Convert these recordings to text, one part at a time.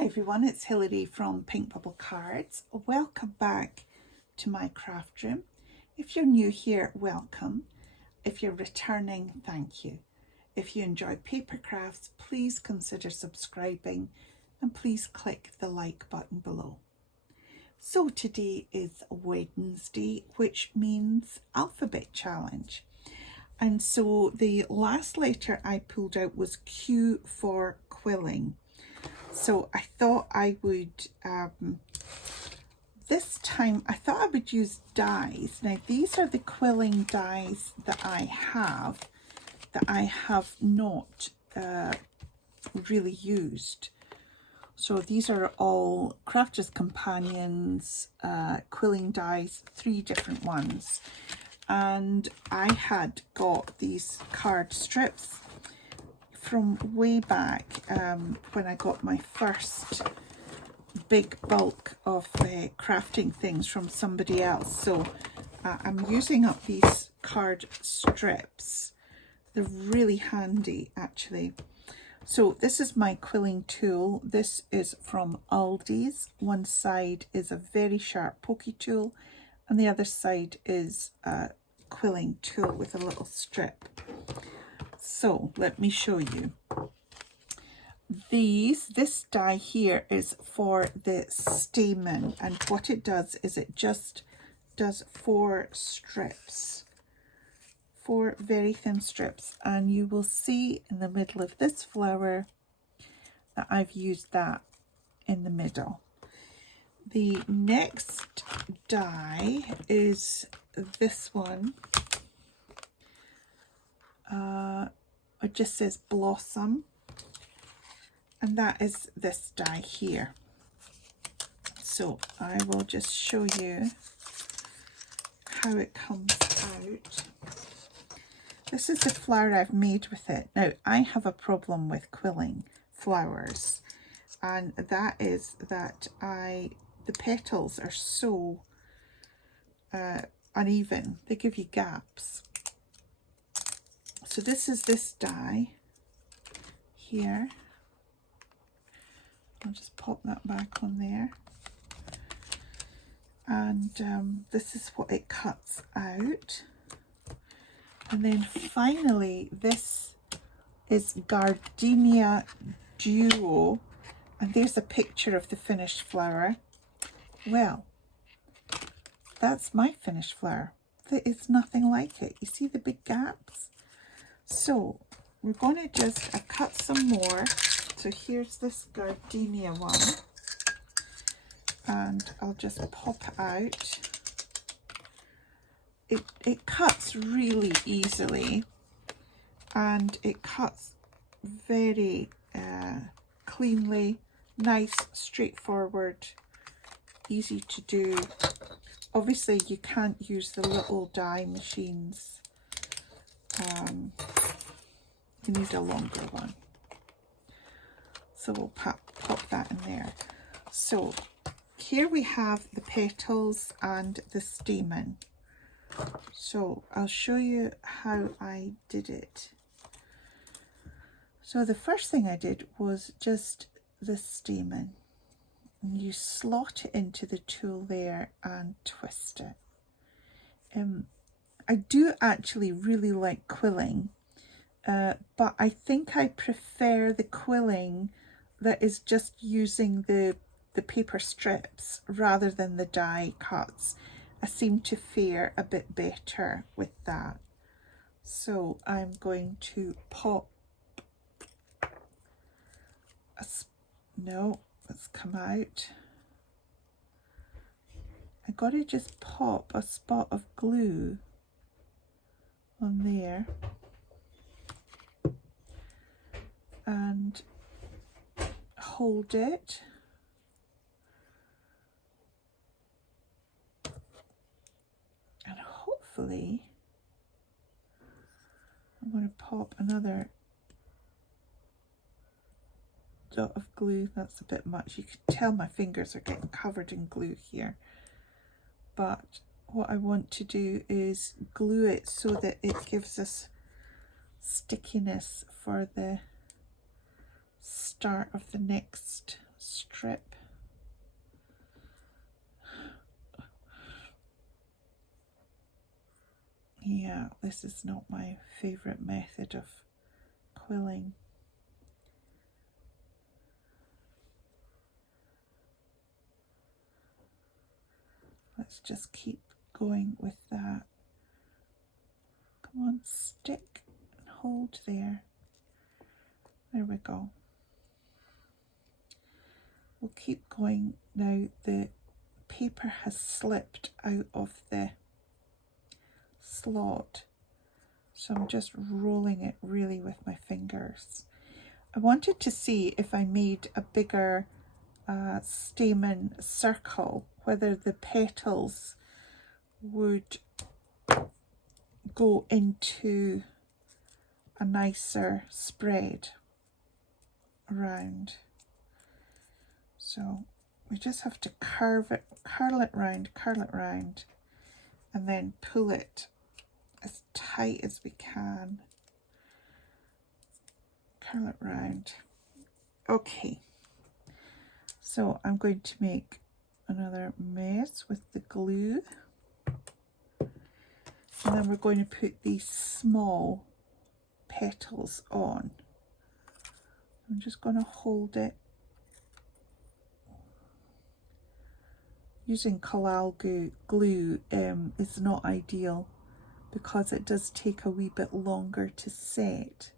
Hi everyone, it's Hilary from Pink Bubble Cards. Welcome back to my craft room. If you're new here, welcome. If you're returning, thank you. If you enjoy paper crafts, please consider subscribing and please click the like button below. So today is Wednesday, which means alphabet challenge. And so the last letter I pulled out was Q for quilling. So I thought I would, this time I thought I would use dies. Now these are the quilling dies that I have not really used. So these are all Crafters Companions quilling dies, 3 different ones. And I had got these card strips from way back when I got my first big bulk of crafting things from somebody else. So I'm using up these card strips. They're really handy actually. So this is my quilling tool. This is from Aldi's. One side is a very sharp pokey tool and the other side is a quilling tool with a little strip. So let me show you. This die here is for the stamen, and what it does is it just does 4 strips, 4 very thin strips, and you will see in the middle of this flower that I've used that in the middle. The next die is this one. It just says blossom, and that is this die here. So I will just show you how it comes out. This is the flower I've made with it. Now I have a problem with quilling flowers, and that is that the petals are so uneven. They give you gaps. So this is this die here. I'll just pop that back on there. And this is what it cuts out. And then finally, this is Gardenia Duo. And there's a picture of the finished flower. Well, that's my finished flower. There is nothing like it. You see the big gaps? So we're going to just cut some more. So here's this gardenia one, and I'll just pop out. It cuts really easily, and it cuts very cleanly, nice, straightforward, easy to do. Obviously you can't use the little die machines. You need a longer one. So we'll pop that in there. So here we have the petals and the stamen. So I'll show you how I did it. So the first thing I did was just the stamen. And you slot it into the tool there and twist it. I do actually really like quilling, but I think I prefer the quilling that is just using the paper strips rather than the die cuts. I seem to fare a bit better with that. So I'm going to pop no, let's come out. I got to just pop a spot of glue on there and hold it, and hopefully I'm going to pop another dot of glue. That's a bit much. You can tell my fingers are getting covered in glue here, but what I want to do is glue it so that it gives us stickiness for the start of the next strip. Yeah, this is not my favourite method of quilling. Let's just keep going with that. Come on, stick and hold there. There we go. We'll keep going now. The paper has slipped out of the slot, so I'm just rolling it really with my fingers. I wanted to see if I made a bigger stamen circle, whether the petals would go into a nicer spread around. So we just have to curl it round, and then pull it as tight as we can. Curl it round. Okay, so I'm going to make another mess with the glue, and then we're going to put these small petals on. I'm just going to hold it. Using collal glue is not ideal because it does take a wee bit longer to set,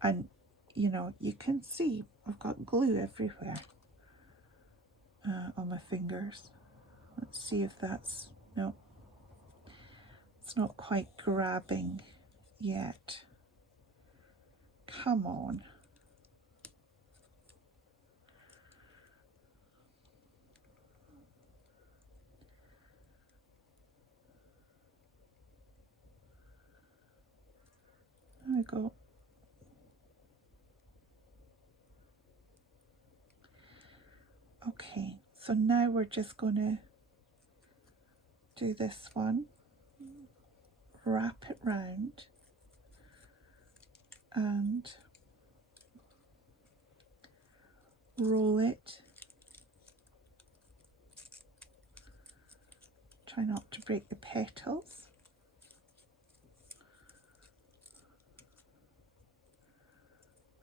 and you know, you can see I've got glue everywhere on my fingers. Let's see if that's, no, it's not quite grabbing yet. Come on. There we go. Okay, so now we're just going to do this one, wrap it round, and roll it. Try not to break the petals.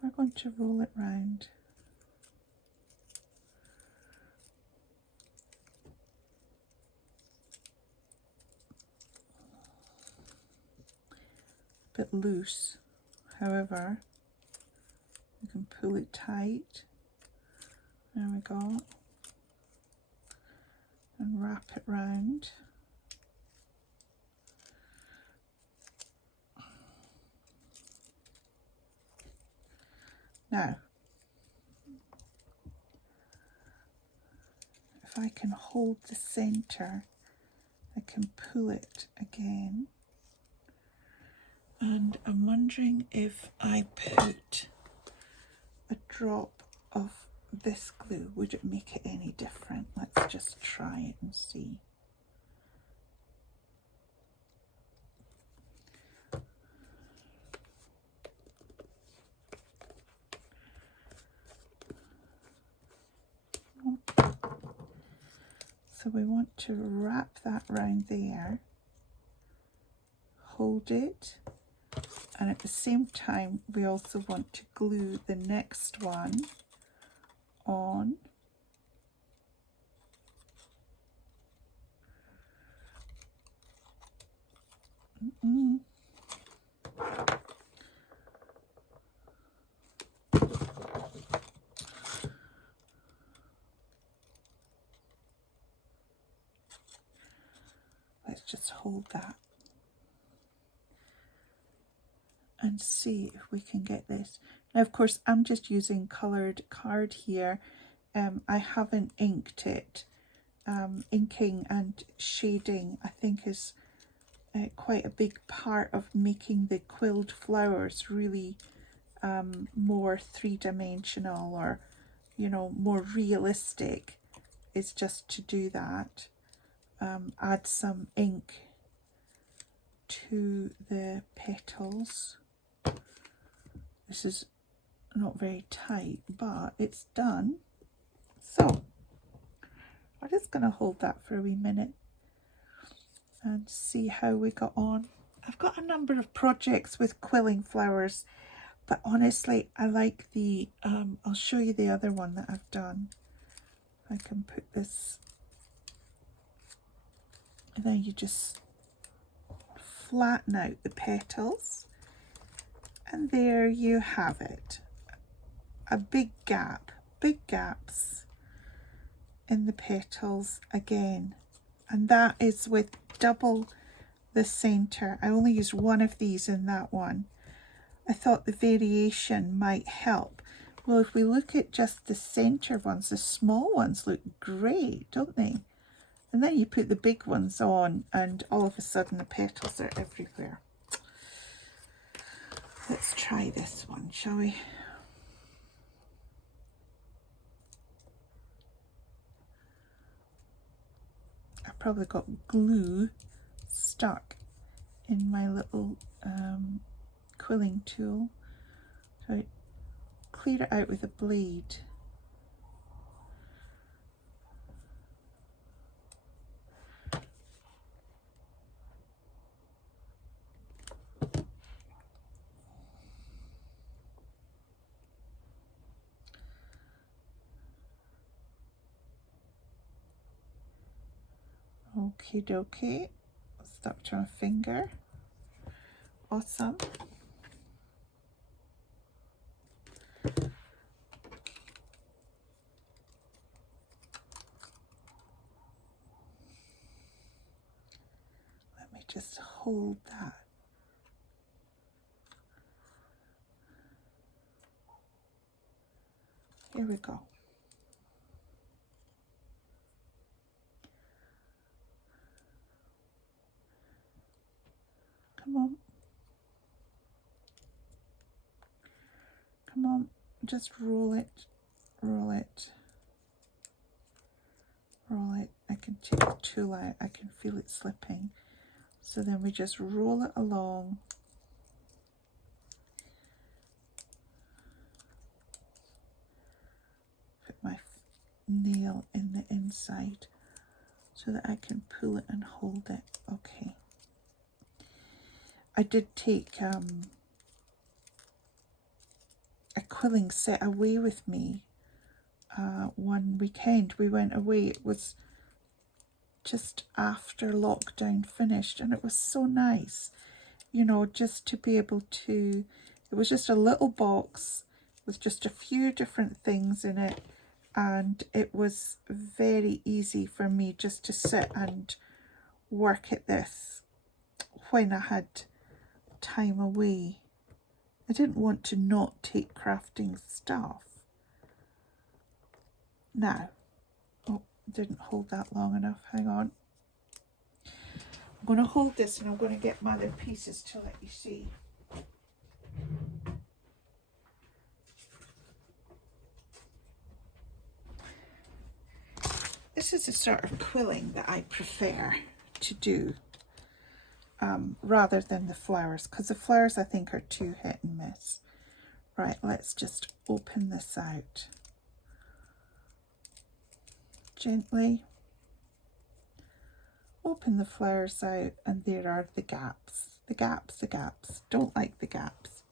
We're going to roll it round. A bit loose, however, you can pull it tight. There we go. And wrap it round. Now, if I can hold the center, I can pull it again. And I'm wondering if I put a drop of this glue, would it make it any different? Let's just try it and see. So we want to wrap that round there, hold it, and at the same time we also want to glue the next one on. Let's just hold that and see if we can get this. Now, of course, I'm just using coloured card here. I haven't inked it. Inking and shading, I think, is quite a big part of making the quilled flowers really more three-dimensional, or, you know, more realistic, is just to do that. Add some ink to the petals. This is not very tight, but it's done. So I'm just going to hold that for a wee minute and see how we got on. I've got a number of projects with quilling flowers, but honestly I like the, I'll show you the other one that I've done. I can put this, and then you just flatten out the petals, and there you have it. A big gap, big gaps in the petals again, and that is with double the center. I only used one of these in that one. I thought the variation might help. Well, if we look at just the center ones, the small ones look great, don't they? And then you put the big ones on and all of a sudden the petals are everywhere. Let's try this one, shall we? I probably got glue stuck in my little quilling tool. So I clear it out with a blade. Okie dokie, stuck to my finger. Awesome. Let me just hold that. Here we go. Come on. Come on, just roll it, roll it, roll it. I can take the tool out, I can feel it slipping. So then we just roll it along. Put my nail in the inside so that I can pull it and hold it. Okay. I did take a quilling set away with me one weekend. We went away, it was just after lockdown finished, and it was so nice, you know, just to be able to, it was just a little box with just a few different things in it, and it was very easy for me just to sit and work at this when I had time away. I didn't want to not take crafting stuff. Now, oh, didn't hold that long enough, hang on. I'm going to hold this and I'm going to get my other pieces to let you see. This is the sort of quilling that I prefer to do rather than the flowers, because the flowers I think are too hit and miss. Right, let's just open this out gently. Open the flowers out, and there are the gaps. The gaps, the gaps. Don't like the gaps.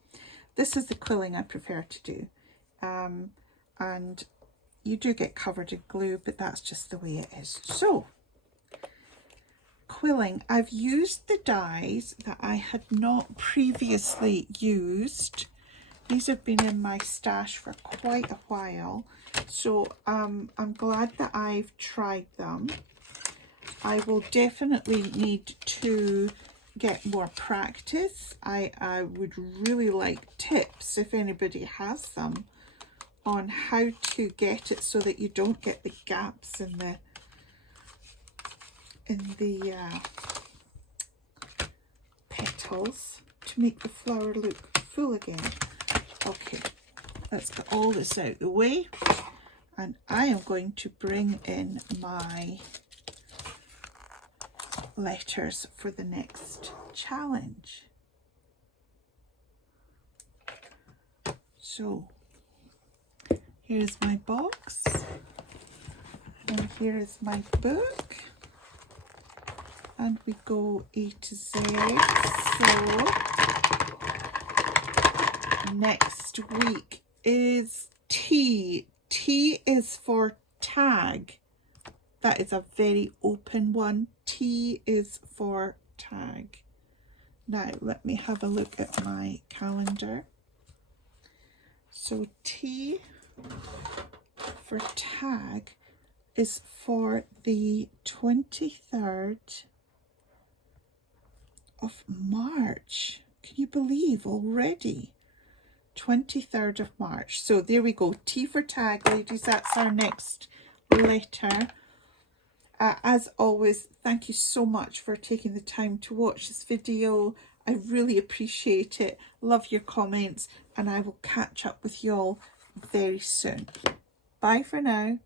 This is the quilling I prefer to do. And you do get covered in glue, but that's just the way it is. So, quilling. I've used the dies that I had not previously used. These have been in my stash for quite a while. So I'm glad that I've tried them. I will definitely need to get more practice. I would really like tips, if anybody has them, on how to get it so that you don't get the gaps in the petals, to make the flower look full again. Okay, let's get all this out of the way, and I am going to bring in my letters for the next challenge. So here's my box. And here is my book. And we go A to Z. So next week is T. T is for tag. That is a very open one. T is for tag. Now let me have a look at my calendar. So T for tag is for the 23rd of March. Can you believe already? 23rd of March. So there we go. T for tag, ladies. That's our next letter. As always, thank you so much for taking the time to watch this video. I really appreciate it. Love your comments, and I will catch up with you all very soon. Bye for now.